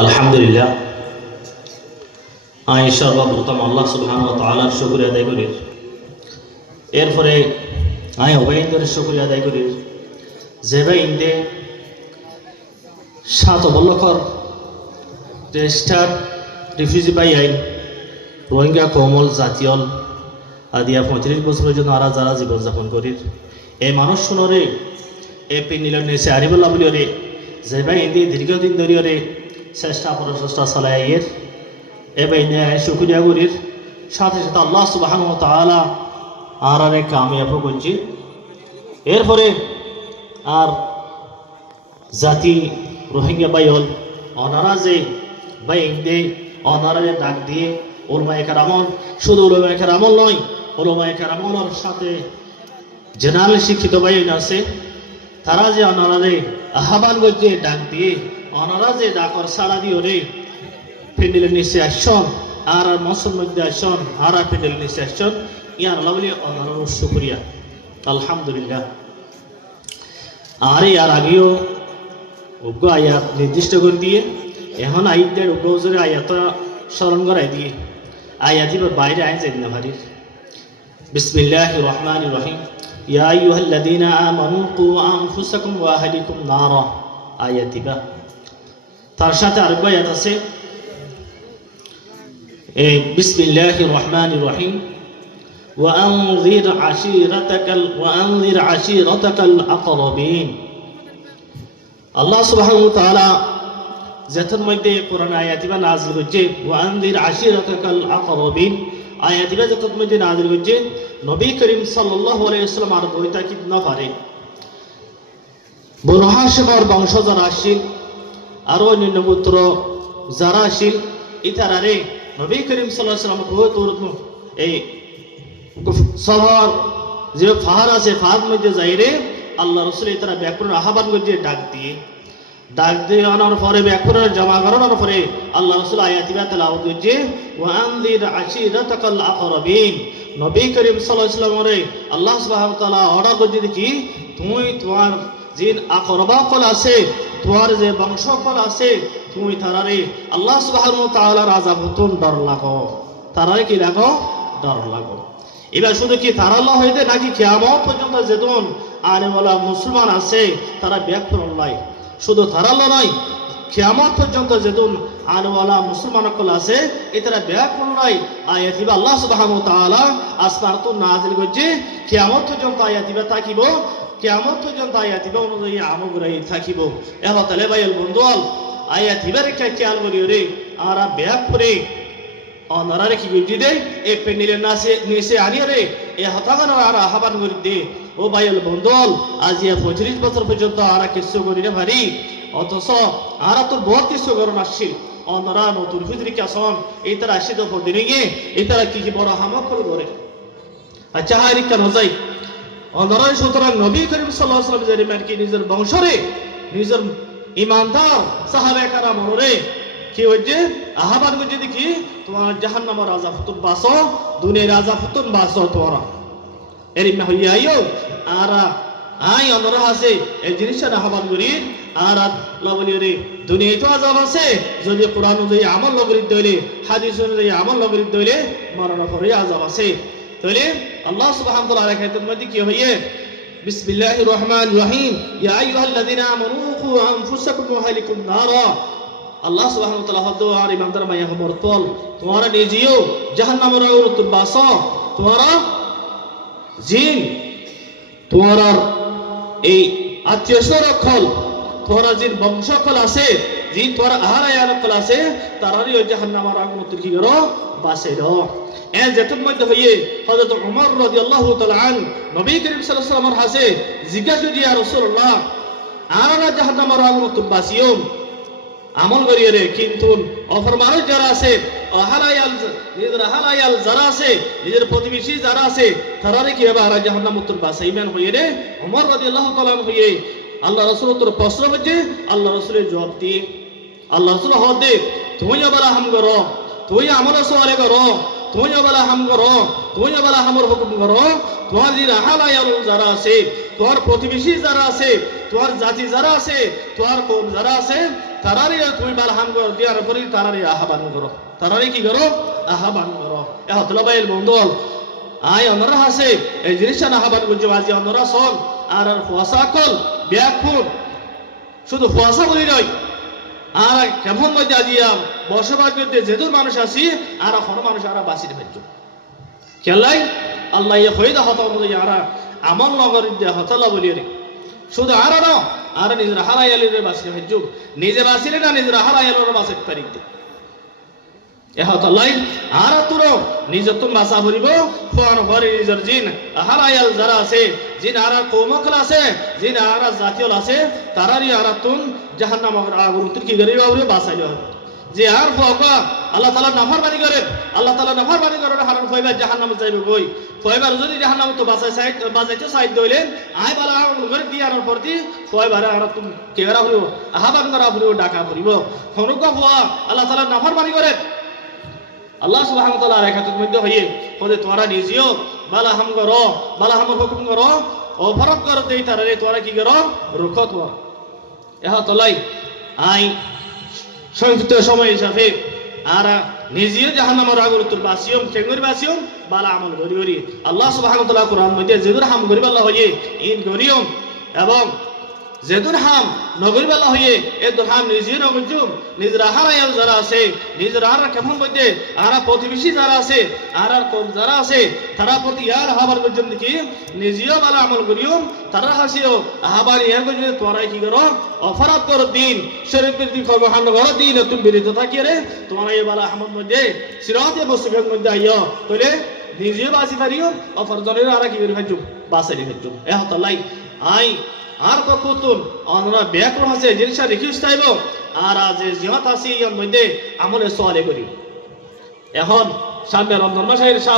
আলহামদুলিল্লাহ সর্বপ্রথম আল্লাহ সুবহানাহু ওয়া তাআলার শুকরিয়া আদায় করি। এরপরে অবৈধের শুকরিয়া আদায় করি যে ভাই ইন্দে 7 অবলকর রেজিস্টার রিফিউজি বাই আইন রোহিঙ্গা কমল জাতীয় আদিয়া 35 বছর পর্যন্ত আরা যারা জীবনযাপন করি এই মানুষ শুনরে এ পিনিলের নিচে আরিবুল্লাহ বলিওরে যে ভাই ইন্দে দীর্ঘদিন ধরিয়ে চেষ্টা প্রচেষ্টা চালাইয়ের এবার শুক্রিয়া করির সাথে সাথে আল্লাহ সুবহানাহু ওয়া তাআলা আরে কামিয়াব করছি। এরপরে আর জাতি রোহিঙ্গা বাইল অনারা যে বাই ইন্দে অনারারে ডাক দিয়ে উলামায়ে কেরামন শুধু উলামায়ে কেরামন নয়, উলামায়ে কেরামনের সাথে জেনারেল শিক্ষিত বাই আছে তারা যে অনারারে আহ্বান করছে ডাক দিয়ে অনারা যে ডাকর সাড়া দিয়ে রে প্যান্ডেলের নিচে আসছেন আর মৌসুম মধ্যে আসছেন আর প্যান্ডেলের নিচে আসছেন ইয়ার আল্লাহ বলি অনার শুকরিয়া আলহামদুলিল্লাহ। আর ইয়ার আগেও উগ্র আয়াত নির্দিষ্ট করে দিয়ে এখন আইদের উগ্র আয়াত স্মরণ করাই দিয়ে আয়াত বাইরে আইন যাই না ভারির বিসমিল্লাহির রহমানির রহিম ইয়া আইয়ুহাল্লাযীনা আমানু কু আনফুসাকুম ওয়া আহলিকুম নারা আয়াতিবা। তার সাথে আরেকটা আয়াত আছে বিসমিল্লাহির রহমানির রহিম وأنذر عشيرتك الأقربين। আল্লাহ সুবহানাহু ওয়া তাআলা যেটার মধ্যে কোরআন আয়াতিবা নাযিল করেছে وأنذر عشيرتك الأقربين আয়াতিবা যেটার মধ্যে নাযিল করেছে নবী করিম সাল্লাল্লাহু আলাইহি ওয়াসাল্লাম আর বইতা কি না পারে বনু হাশিমের বংশ যারা আসছিল আর অন্যান্য পুত্র যারা আসছিল ইতারারে নবী করিম সাল্লাল্লাহু আলাইহি ওয়াসাল্লাম বহুত এই শহর যে পাহাড় আছে পাহাড় মধ্যে যাইরে আল্লাহ রাসূল ইতারা ব্যাকরণ আহ্বান করছে ডাক দিয়ে আনার পরে ব্যাকরণ জমা করানোর পরে আল্লাহ রাসূল আয়াতিবা তেলাওয়াত করছে ওয়া আনযির আশিরাতাকাল আকরাবিন। নবী করিম সাল্লাল্লাহু আলাইহি ওয়াসাল্লামরে আল্লাহ সুবহানাহু ওয়া তাআলা অর্ডার করছে কি তুমি তোমার যে আকরবা কল আছে তোমার যে বংশকল আছে তুমি তারারে আল্লাহ সুবহানাহু ওয়া তাআলার আযাব হতন ডর লাগো, তারারে কি লাগো ডর লাগো। এবার শুধু কি তারাল্লাহ হইতে নাকি কিয়ামত পর্যন্ত যেদিন আনেওয়ালা মুসলমান আছে তারা ব্যাকরণ লাই শুধু তারাল্লাহ নয় কিয়ামত পর্যন্ত যেদিন আনেওয়ালা মুসলমান সকল আছে এটারা ব্যাকরণ লাই আয়াতিবা আল্লাহ সুবহানাহু ওয়া তাআলা আসমান তো নাযিল করছে কিয়ামত পর্যন্ত আয়াতিবা থাকিব, কিয়ামত পর্যন্ত আয়াতিবা অনুযায়ী আমগুলাই থাকিব। এখন তাহলে ভাইয়ের বন্ধুল আয়াতিবার খেয়াল করিও রে আর ব্যাক করে অনারারে কি করছি দে এই প্যান্ডেলের নিচে আনিয়ে রে এ হতাগানো আর আহ্বান করি দে ও ভাইয়ের বন্ধুল আজ 35 বছর পর্যন্ত আর কিছু করি রে ভারি অথচ আর তোর বহুত কিছু করণ আসছিল অনারা নতুন ফিজরি কাসন এই তারা আসি তো দিনে গিয়ে এই তারা কি বড় হামাকল করে আচ্ছা হারি কেন যাই অনারাই সুতরাং নবী করিম সাল্লাল্লাহু আলাইহি ওয়াসাল্লাম যে মানে কি নিজের বংশরে নিজের ইমানদার সাহাবা کرام রে কি হচ্ছে আহ্বান করছে দেখি তোমার জাহান্নামের আযাব হতন বাসো দুনিয়ার আযাব হতন বাসো তোরা এরিমা হইয়া আইও আর আই অনরা আছে এই জিনিসটা আহ্বান করি আর আল্লাহ বলি রে দুনিয়ায় তো আযাব আছে যদি কোরআন অনুযায়ী আমল লগরি দইলে হাদিস অনুযায়ী আমল লগরি দইলে মরণের পরে আযাব আছে। তাহলে আল্লাহ সুবহানাহু ওয়া তাআলা কায়তের মধ্যে কি হইয়ে বিসমিল্লাহির রহমানির রহিম ইয়া আইয়ুহাল্লাযীনা আমানু কু আনফুসাকুম ওয়া আহলিকুম নারা। আল্লাহ সুবহানাহু ওয়া তাআলা হদ আর ইমানদার মাইয়া হমর তল তোমারা নিজেও জাহান্নামের আগুন বাসো, তোমারা জিন তোমারা এই আত্মীয়স্বরক্ষল তোমারা জিন বংশকল আছে জিন তোমার আহারায়ানকল আছে তারারই ওই জাহান্নামের আগুন কি করো বাসে রো। এ যেতন মধ্যে হইয়ে হযরত ওমর রাদিয়াল্লাহু তাআলা আন নবী করিম সাল্লাল্লাহু আলাইহি ওয়াসাল্লামের হাসে জিজ্ঞাসা করি ইয়া রাসূলুল্লাহ আরা জাহান্নামের আগুন বাসিও আমল করিয়ে রে কিন্তু অপর মানুষ যারা আছে নিজের হালায়াল যারা আছে নিজের প্রতিবেশী যারা আছে তারারে কিভাবে আর জাহান্নাম উত্তর বাসা ইমান হইয়ে রে ওমর রাদিয়াল্লাহু তাআলা হইয়ে আল্লাহ রাসূল তোর প্রশ্ন হচ্ছে আল্লাহ রাসূলের জবাব দি আল্লাহ রাসূল হদে তুমি বলা হাম করো তুই আমল সওয়ালে করো তুই বলা হাম করো তুই বলা হামর হুকুম করো তোমার যে হালায়াল যারা আছে তোর প্রতিবেশী যারা আছে, তোর জাতি যারা আছে, তোর কৌম যারা আছে, তারারই তুমি বালহাম করো দিয়ার পরে তারারই আহ্বান করো, তারারই কি করো আহ্বান করো। এ হতলা বাইল বন্ধল আয় অনরা আছে এই জিনিসটা আহ্বান করছে আজি অনরা সল আর ফুয়াশা কল ব্যাকুল শুধু ফুয়াশা বলি নয় আর কেমন মধ্যে আজিয়াম বসবাস করতে যেহেতু মানুষ আছি আর হর মানুষ আর বাঁচিতে পারছ খেলাই আল্লাহ ইয়ে হয়ে দা হতা মধ্যে আর আমল নগর হতলা বলি রে শুধু আর না আর নিজের হারাইয়ালিরে বাঁচিতে পারছ নিজে বাঁচিলে না নিজের হারাইয়ালের বাঁচাতে পারি এহতলাই আর তোর নিজের তুমি বাঁচা ভরিব ফোয়ার ঘরে নিজের জিন হারাইয়াল যারা আছে জিন আর কৌমকল আছে জিন আর জাতীয় আছে তারারই আর তুম জাহান্নাম আগুন কি গরিব আগুন বাঁচাইলে হবে যে আর ফোকা আল্লাহ তাআলা নাফরমানি করে আল্লাহ তাআলা নাফরমানি করে হারান কইবা জাহান্নামে যাইবে কই কইবার যদি জাহান্নামে তো বাঁচাইতে সাইড দইলে আই বালা আগুন করে দিয়ার পরতি কইবার আর তুমি কেরা হইব আহ্বান করা হইব ডাকা হইব হনুকা ফোয়া আল্লাহ তাআলা নাফরমানি করে আল্লাহ সুবহানাহু ওয়া তাআলা রেখাতের মধ্যে হইয়ে কদে তোরা নিজেও বালা হাম করো বালা হামর হুকুম করো অপরাধ করো দেই তারে তোরা কি করো রুখত কর এহ তলাই আই সংক্ষিপ্ত সময় হিসাবে আর নিজেও জাহান্নামের আগুন তোর বাসিয়ম কেঙ্গর বাসিয়ম বালা আমল করি করি আল্লাহ সুবহানাহু ওয়া তাআলা কোরআন মধ্যে যেদুর হাম করি আল্লাহ হইয়ে ইন করিয়ম এবং যেদুর হাম নগরী বেলা হইয়ে এদুর হাম নিজে নগরজুম নিজের হারাইয়াল যারা আছে নিজের আর কেমন মধ্যে আর প্রতিবেশী যারা আছে আর কম যারা আছে তারা প্রতি আর হাবার পর্যন্ত কি নিজেও বালা আমল করিও তারা হাসিও আবার ইয়ার পর্যন্ত তোরাই কি করো অপরাধ করো দিন শরীফের দিক কর্মকাণ্ড করো দিন তুমি বিরত থাকিয়ে রে তোমরা এই বালা হামর মধ্যে সিরাতে বস্তুকের মধ্যে আইও তাহলে নিজেও বাঁচি পারিও অপরজনের আর কি করে ফেলছুম বাঁচাই ফেলছুম এ হতালাই আই আর কতন আমরা ব্যাকরণ আছে জিনিসটা রেখিস চাইব আর আজ জিহাত আছে ইয়ার মধ্যে আমলে সোয়ালে করি এখন সামনে রমজান মাসের